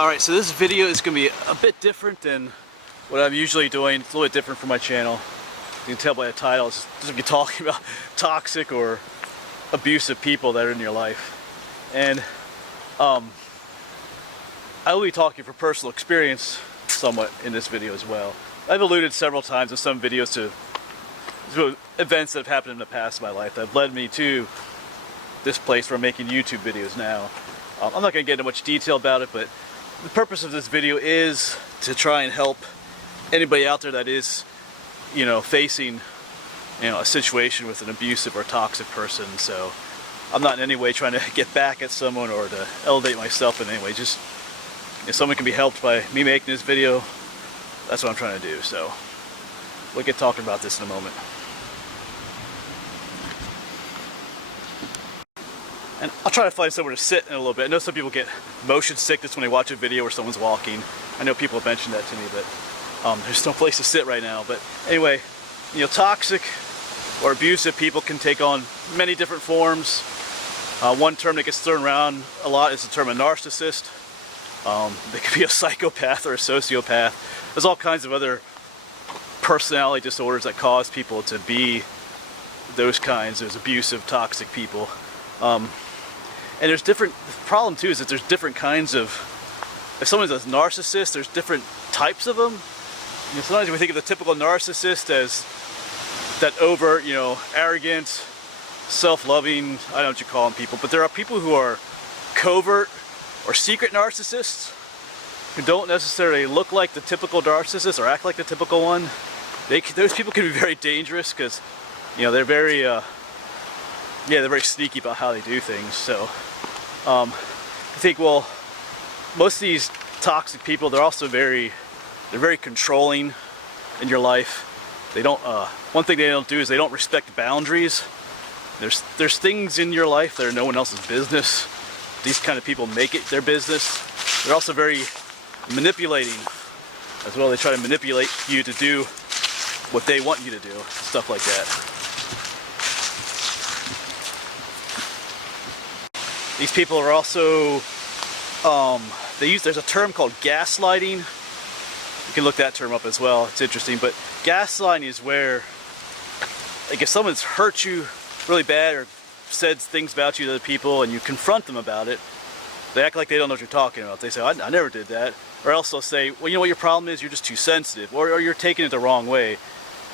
Alright, so this video is going to be a bit different than what I'm usually doing. It's a little bit different from my channel. You can tell by the title, it's just going to be talking about toxic or abusive people that are in your life. And I will be talking from personal experience somewhat in this video as well. I've alluded several times in some videos to events that have happened in the past in my life that have led me to this place where I'm making YouTube videos now. I'm not going to get into much detail about it, but the purpose of this video is to try and help anybody out there that is, facing, a situation with an abusive or toxic person. So I'm not in any way trying to get back at someone or to elevate myself in any way. Just if someone can be helped by me making this video, that's what I'm trying to do. So we'll get talking about this in a moment. And I'll try to find somewhere to sit in a little bit. I know some people get motion sickness when they watch a video where someone's walking. I know people have mentioned that to me, but there's no place to sit right now. But anyway, toxic or abusive people can take on many different forms. One term that gets thrown around a lot is the term a narcissist. They could be a psychopath or a sociopath. There's all kinds of other personality disorders that cause people to be those kinds. There's abusive, toxic people. And there's different, the problem too is that there's different kinds of, if someone's a narcissist, there's different types of them. Sometimes we think of the typical narcissist as that overt, arrogant, self-loving, I don't know what you call them people, but there are people who are covert or secret narcissists who don't necessarily look like the typical narcissist or act like the typical one. Those people can be very dangerous because, they're very, they're very sneaky about how they do things. So I think, most of these toxic people, they're also very controlling in your life. They don't, one thing they don't do is they don't respect boundaries. There's things in your life that are no one else's business. These kind of people make it their business. They're also very manipulating as well. They try to manipulate you to do what they want you to do, stuff like that. These people are also, there's a term called gaslighting. You can look that term up as well, it's interesting. But gaslighting is where, if someone's hurt you really bad or said things about you to other people and you confront them about it, they act like they don't know what you're talking about. They say, I never did that. Or else they'll say, well, what your problem is? You're just too sensitive. Or you're taking it the wrong way.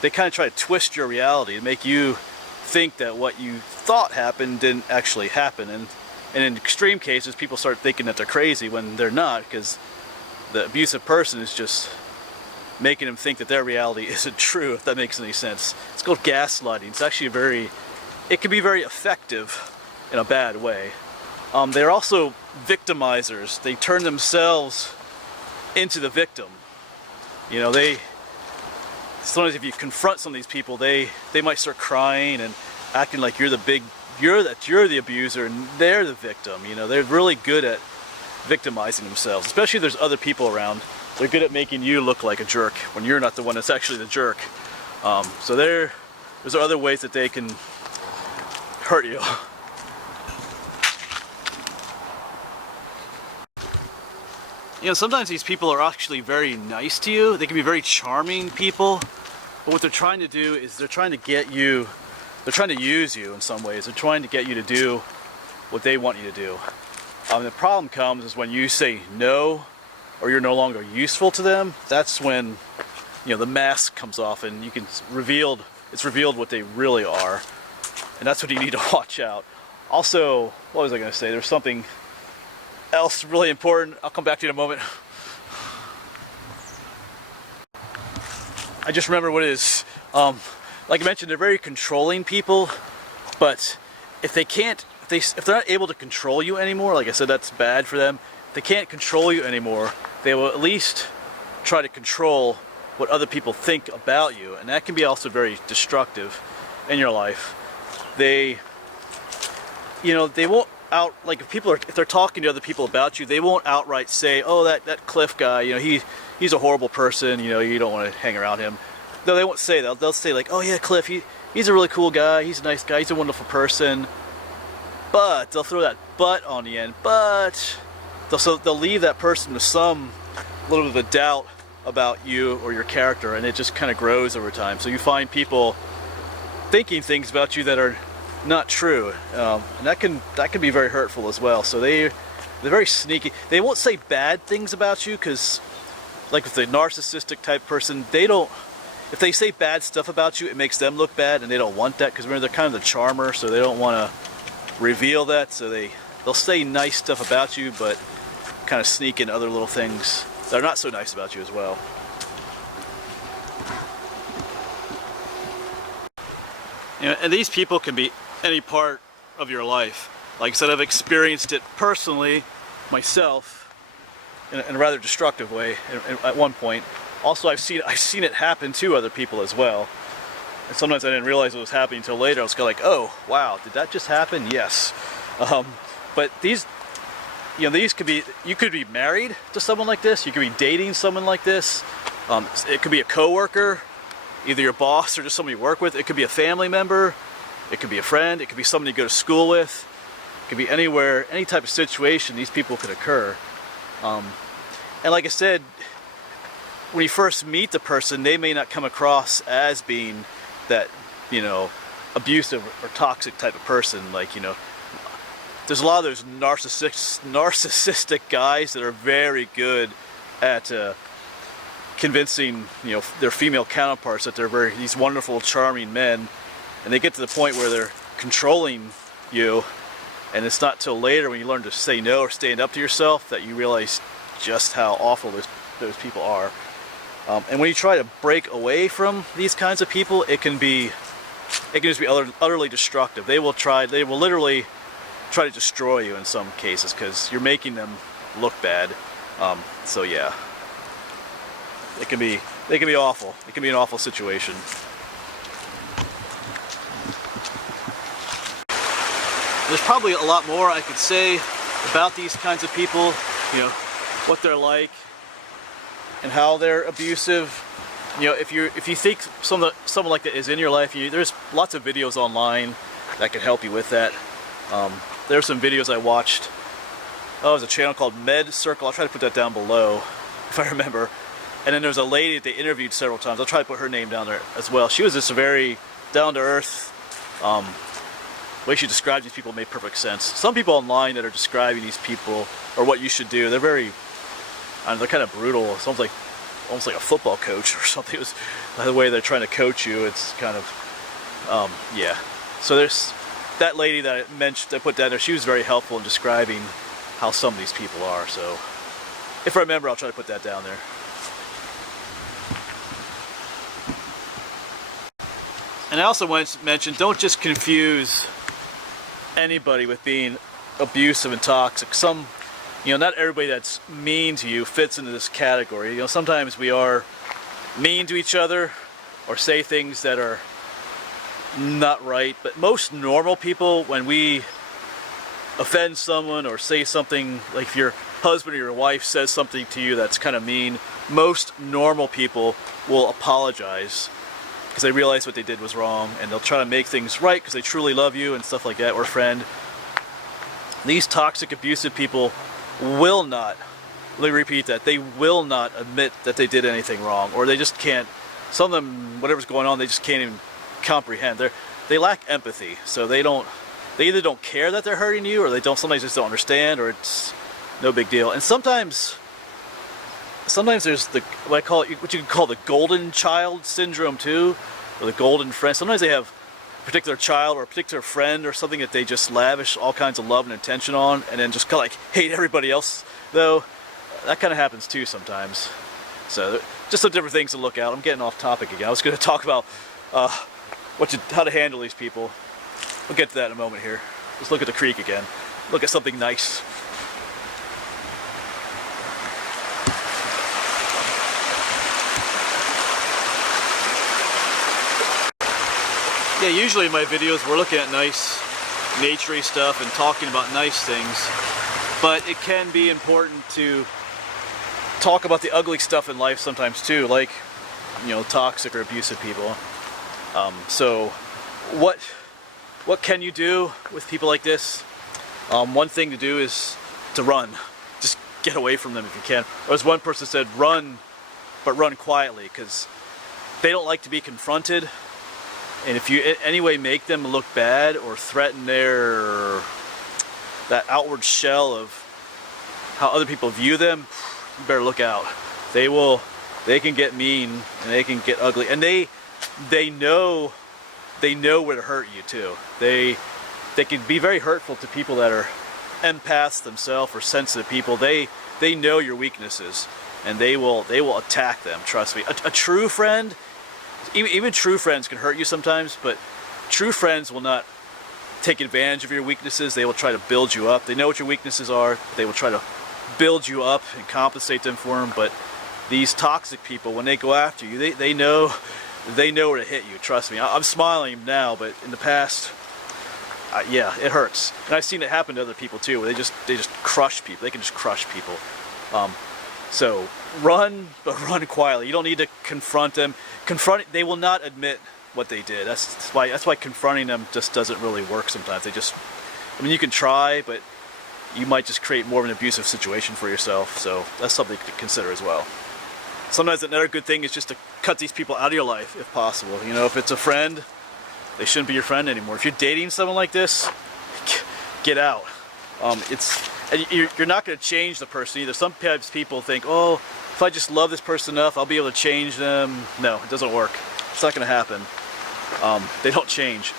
They kind of try to twist your reality and make you think that what you thought happened didn't actually happen. And in extreme cases, people start thinking that they're crazy when they're not, because the abusive person is just making them think that their reality isn't true, if that makes any sense. It's called gaslighting. It's actually it can be very effective in a bad way. They're also victimizers. They turn themselves into the victim. Sometimes if you confront some of these people, they might start crying and acting like you're the abuser and they're the victim. They're really good at victimizing themselves, especially if there's other people around. They're good at making you look like a jerk when you're not the one that's actually the jerk. So there's other ways that they can hurt you. Sometimes these people are actually very nice to you. They can be very charming people, but what they're trying to do is they're trying to use you in some ways. They're trying to get you to do what they want you to do. The problem comes is when you say no, or you're no longer useful to them. That's when, the mask comes off and it's revealed what they really are. And that's what you need to watch out. Also, what was I going to say? There's something else really important. I'll come back to you in a moment. I just remember what it is. Like I mentioned, they're very controlling people, but if they're not able to control you anymore, like I said, that's bad for them. If they can't control you anymore, they will at least try to control what other people think about you, and that can be also very destructive in your life. They won't if they're talking to other people about you, they won't outright say, oh, that Cliff guy, he's a horrible person, you don't want to hang around him. No, they won't say that. They'll say like, oh yeah, Cliff, he's a really cool guy, he's a nice guy, he's a wonderful person. But they'll throw that but on the end. But they'll leave that person with some little bit of a doubt about you or your character, and it just kind of grows over time. So you find people thinking things about you that are not true, and that can be very hurtful as well. So they're very sneaky. They won't say bad things about you, because like with the narcissistic type person, they don't. If they say bad stuff about you, it makes them look bad, and they don't want that, because remember, they're kind of the charmer, so they don't want to reveal that. So they'll say nice stuff about you, but kind of sneak in other little things that are not so nice about you as well. You know, and these people can be any part of your life. Like I said, I've experienced it personally myself in a rather destructive way at one point. Also, I've seen it happen to other people as well. And sometimes I didn't realize it was happening until later. I was kind of like, oh, wow, did that just happen? Yes. But these could be, you could be married to someone like this. You could be dating someone like this. It could be a coworker, either your boss or just somebody you work with. It could be a family member. It could be a friend. It could be somebody you go to school with. It could be anywhere, any type of situation these people could occur. And like I said, when you first meet the person, they may not come across as being that, abusive or toxic type of person. Like, there's a lot of those narcissistic guys that are very good at convincing, their female counterparts that they're these wonderful, charming men, and they get to the point where they're controlling you, and it's not till later when you learn to say no or stand up to yourself that you realize just how awful those people are. And when you try to break away from these kinds of people, it can just be utterly destructive. They will literally try to destroy you in some cases, because you're making them look bad. So yeah, they can be awful. It can be an awful situation. There's probably a lot more I could say about these kinds of people, what they're like and how they're abusive. If you think someone like that is in your life, there's lots of videos online that can help you with that. There are some videos I watched. There's a channel called Med Circle. I'll try to put that down below if I remember. And then there's a lady that they interviewed several times. I'll try to put her name down there as well. She was just a very down-to-earth. The way she described these people made perfect sense. Some people online that are describing these people or what you should do, they're very, they're kind of brutal. It sounds like almost like a football coach or something. It was the way they're trying to coach you. It's kind of, yeah. So there's that lady that I put down there. She was very helpful in describing how some of these people are. So if I remember, I'll try to put that down there. And I also want to mention, don't just confuse anybody with being abusive and toxic. Not everybody that's mean to you fits into this category. Sometimes we are mean to each other or say things that are not right, but most normal people, when we offend someone or say something, like if your husband or your wife says something to you that's kind of mean, most normal people will apologize because they realize what they did was wrong, and they'll try to make things right because they truly love you and stuff like that, or friend. These toxic, abusive people will not, let me repeat that, they will not admit that they did anything wrong, or they just can't. Some of them, whatever's going on, they just can't even comprehend. They lack empathy, so they either don't care that they're hurting you, or sometimes just don't understand, or it's no big deal. And sometimes there's what you could call the golden child syndrome too, or the golden friend. Sometimes they have a particular child or a particular friend or something that they just lavish all kinds of love and attention on, and then just kind of like hate everybody else, though. That kind of happens too sometimes. So just some different things to look at. I'm getting off topic again. I was going to talk about how to handle these people. We'll get to that in a moment here. Let's look at the creek again. Look at something nice. Yeah, usually in my videos we're looking at nice, naturey stuff and talking about nice things, but it can be important to talk about the ugly stuff in life sometimes too, like, toxic or abusive people. So what can you do with people like this? One thing to do is to run. Just get away from them if you can. Or as one person said, run, but run quietly, because they don't like to be confronted. And if you in any way make them look bad or threaten that outward shell of how other people view them, you better look out. They can get mean and they can get ugly, and they know where to hurt you too. They can be very hurtful to people that are empaths themselves or sensitive people. They know your weaknesses, and they will attack them. Trust me. A true friend, even true friends can hurt you sometimes, but true friends will not take advantage of your weaknesses. They will try to build you up. They know what your weaknesses are. They will try to build you up and compensate them for them. But these toxic people, when they go after you, they know where to hit you. Trust me. I'm smiling now, but in the past, yeah, it hurts. And I've seen it happen to other people too, where they just crush people. They can just crush people. So run, but run quietly. You don't need to confront them. They will not admit what they did. That's why confronting them just doesn't really work sometimes. I mean, you can try, but you might just create more of an abusive situation for yourself. So that's something to consider as well. Sometimes another good thing is just to cut these people out of your life if possible. You know, if it's a friend, they shouldn't be your friend anymore. If you're dating someone like this, get out. You're not going to change the person either. Sometimes people think, oh, if I just love this person enough, I'll be able to change them. No, it doesn't work. It's not going to happen. They don't change.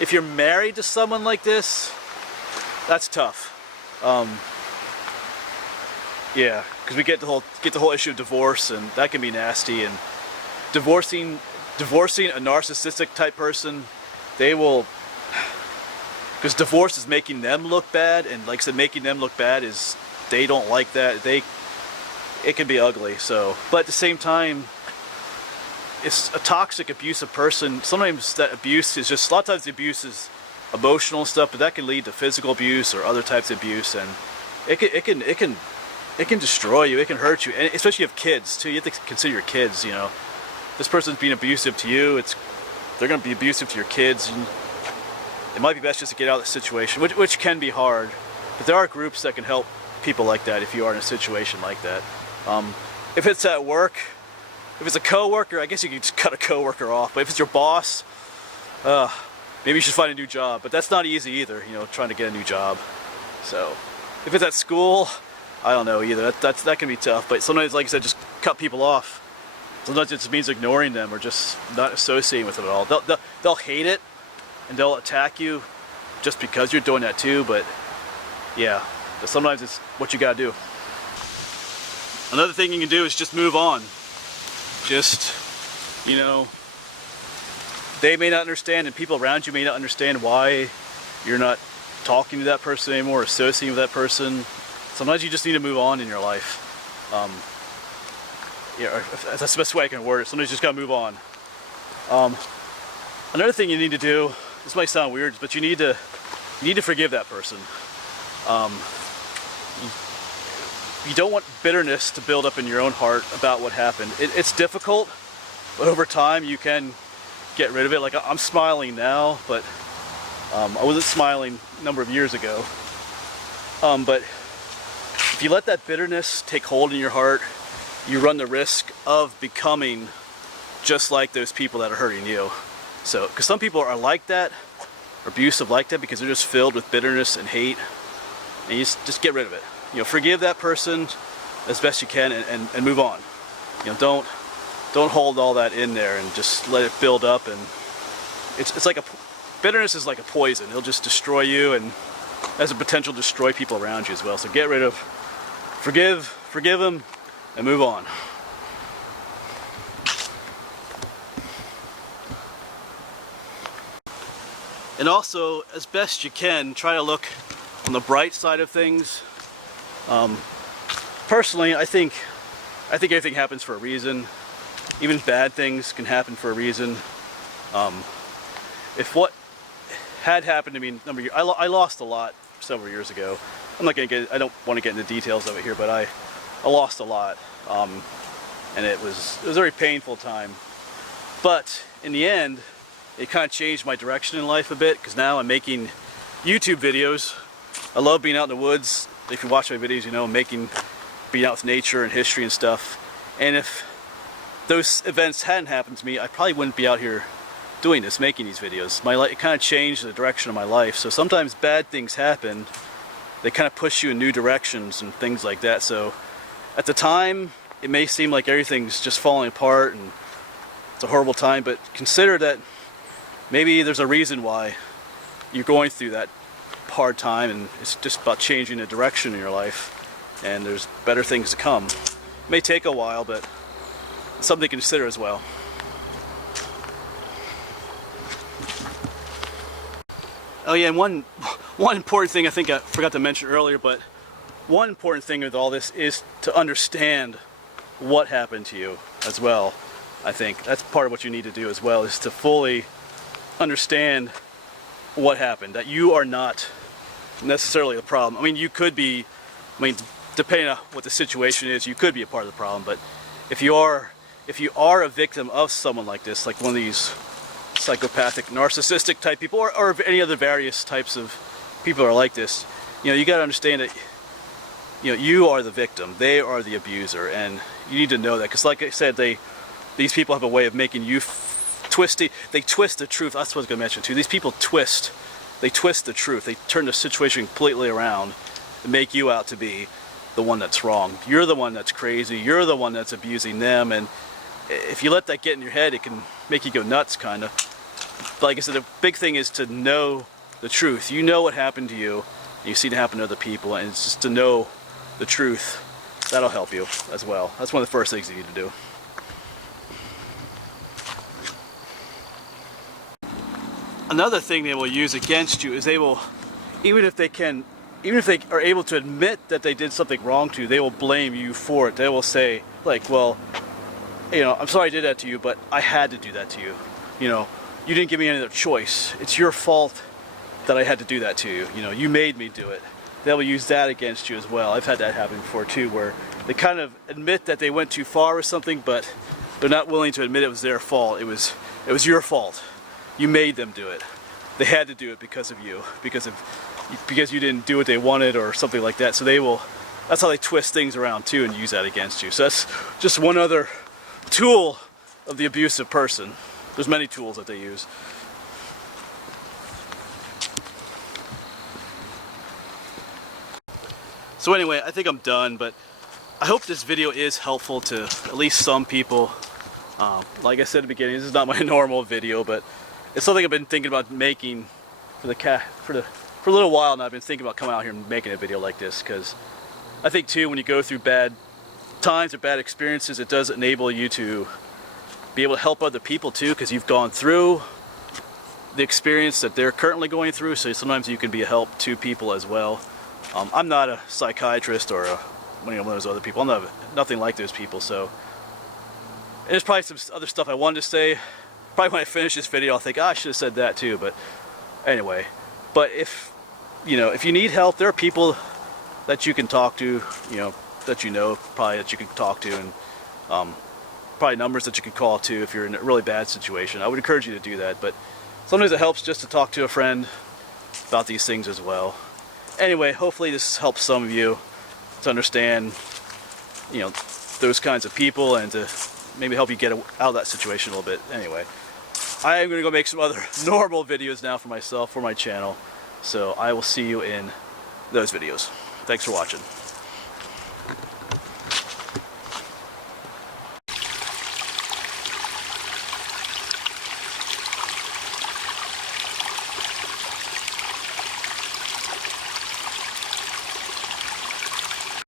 If you're married to someone like this, that's tough. Yeah, because we get the whole issue of divorce, and that can be nasty. And divorcing a narcissistic type person, they will, because divorce is making them look bad, and like I said, making them look bad is, they don't like that. It can be ugly. So, but at the same time, it's a toxic, abusive person. Sometimes that abuse is just, a lot of times the abuse is emotional stuff, but that can lead to physical abuse or other types of abuse, and it can destroy you. It can hurt you, and especially if you have kids too. You have to consider your kids. You know, this person's being abusive to you. They're going to be abusive to your kids, and it might be best just to get out of the situation, which can be hard. But there are groups that can help people like that if you are in a situation like that. If it's at work, if it's a coworker, I guess you can just cut a coworker off. But if it's your boss, maybe you should find a new job. But that's not easy either, you know, trying to get a new job. So if it's at school, I don't know either. That can be tough. But sometimes, like I said, just cut people off. Sometimes it just means ignoring them or just not associating with them at all. They'll hate it and they'll attack you just because you're doing that too. But yeah, but sometimes it's what you gotta do. Another thing you can do is just move on. Just, you know, they may not understand, and people around you may not understand why you're not talking to that person anymore, associating with that person. Sometimes you just need to move on in your life. Yeah, that's the best way I can word it. Sometimes you just gotta move on. Another thing you need to do, this might sound weird, but you need to forgive that person. You don't want bitterness to build up in your own heart about what happened. It's difficult, but over time you can get rid of it. Like, I'm smiling now, but I wasn't smiling a number of years ago. But if you let that bitterness take hold in your heart, you run the risk of becoming just like those people that are hurting you. So, because some people are like that, or abusive like that, because they're just filled with bitterness and hate, and you just get rid of it. You know, forgive that person as best you can and move on. You know, don't hold all that in there and just let it build up. And it's like bitterness is like a poison. It'll just destroy you and has a potential to destroy people around you as well. So get rid of, forgive them, and move on. And also, as best you can, try to look on the bright side of things. Personally, I think everything happens for a reason. Even bad things can happen for a reason. If what had happened to me I lost a lot several years ago. I don't want to get into details of it here, but I lost a lot, and it was a very painful time. But in the end, it kind of changed my direction in life a bit, because now I'm making YouTube videos. I love being out in the woods, If you watch my videos, you know, being out with nature and history and stuff. And if those events hadn't happened to me, I probably wouldn't be out here doing this, making these videos. My life, it kind of changed the direction of my life. So sometimes bad things happen. They kind of push you in new directions and things like that. So at the time, it may seem like everything's just falling apart and it's a horrible time, but consider that maybe there's a reason why you're going through that hard time, and it's just about changing the direction in your life, and there's better things to come. It may take a while, but it's something to consider as well. Oh yeah, and one important thing I think I forgot to mention earlier, but one important thing with all this is to understand what happened to you as well. I think that's part of what you need to do as well, is to fully understand what happened, that you are not necessarily the problem. I mean, you could be, depending on what the situation is, you could be a part of the problem, but if you are a victim of someone like this, like one of these psychopathic, narcissistic type people, or any other various types of people that are like this, you know, you got to understand that, you know, you are the victim, they are the abuser, and you need to know that, because like I said, these people have a way of making you twisty. They twist the truth. That's what I was going to mention too. These people twist the truth. They turn the situation completely around and make you out to be the one that's wrong. You're the one that's crazy. You're the one that's abusing them, and if you let that get in your head, it can make you go nuts, kind of. Like I said, the big thing is to know the truth. You know what happened to you, and you've seen it happen to other people, and it's just to know the truth. That'll help you as well. That's one of the first things you need to do. Another thing they will use against you is they will, even if they are able to admit that they did something wrong to you, they will blame you for it. They will say, like, well, you know, I'm sorry I did that to you, but I had to do that to you. You know, you didn't give me any other choice. It's your fault that I had to do that to you. You know, you made me do it. They will use that against you as well. I've had that happen before too, where they kind of admit that they went too far with something, but they're not willing to admit it was their fault. It was your fault. You made them do it. They had to do it because of you, because you didn't do what they wanted or something like that. So that's how they twist things around too and use that against you. So that's just one other tool of the abusive person. There's many tools that they use. So anyway, I think I'm done, but I hope this video is helpful to at least some people. Like I said at the beginning, this is not my normal video, but it's something I've been thinking about making for a little while now. I've been thinking about coming out here and making a video like this, because I think too, when you go through bad times or bad experiences, it does enable you to be able to help other people too, because you've gone through the experience that they're currently going through. So sometimes you can be a help to people as well. I'm not a psychiatrist or one of those other people. I'm nothing like those people. So there's probably some other stuff I wanted to say. Probably when I finish this video, I'll think, I should have said that too. But anyway, if you need help, there are people that you can talk to, that you can talk to, and probably numbers that you can call to if you're in a really bad situation. I would encourage you to do that, but sometimes it helps just to talk to a friend about these things as well. Anyway, hopefully this helps some of you to understand, those kinds of people, and to maybe help you get out of that situation a little bit. Anyway, I am going to go make some other normal videos now for myself, for my channel. So I will see you in those videos. Thanks for watching.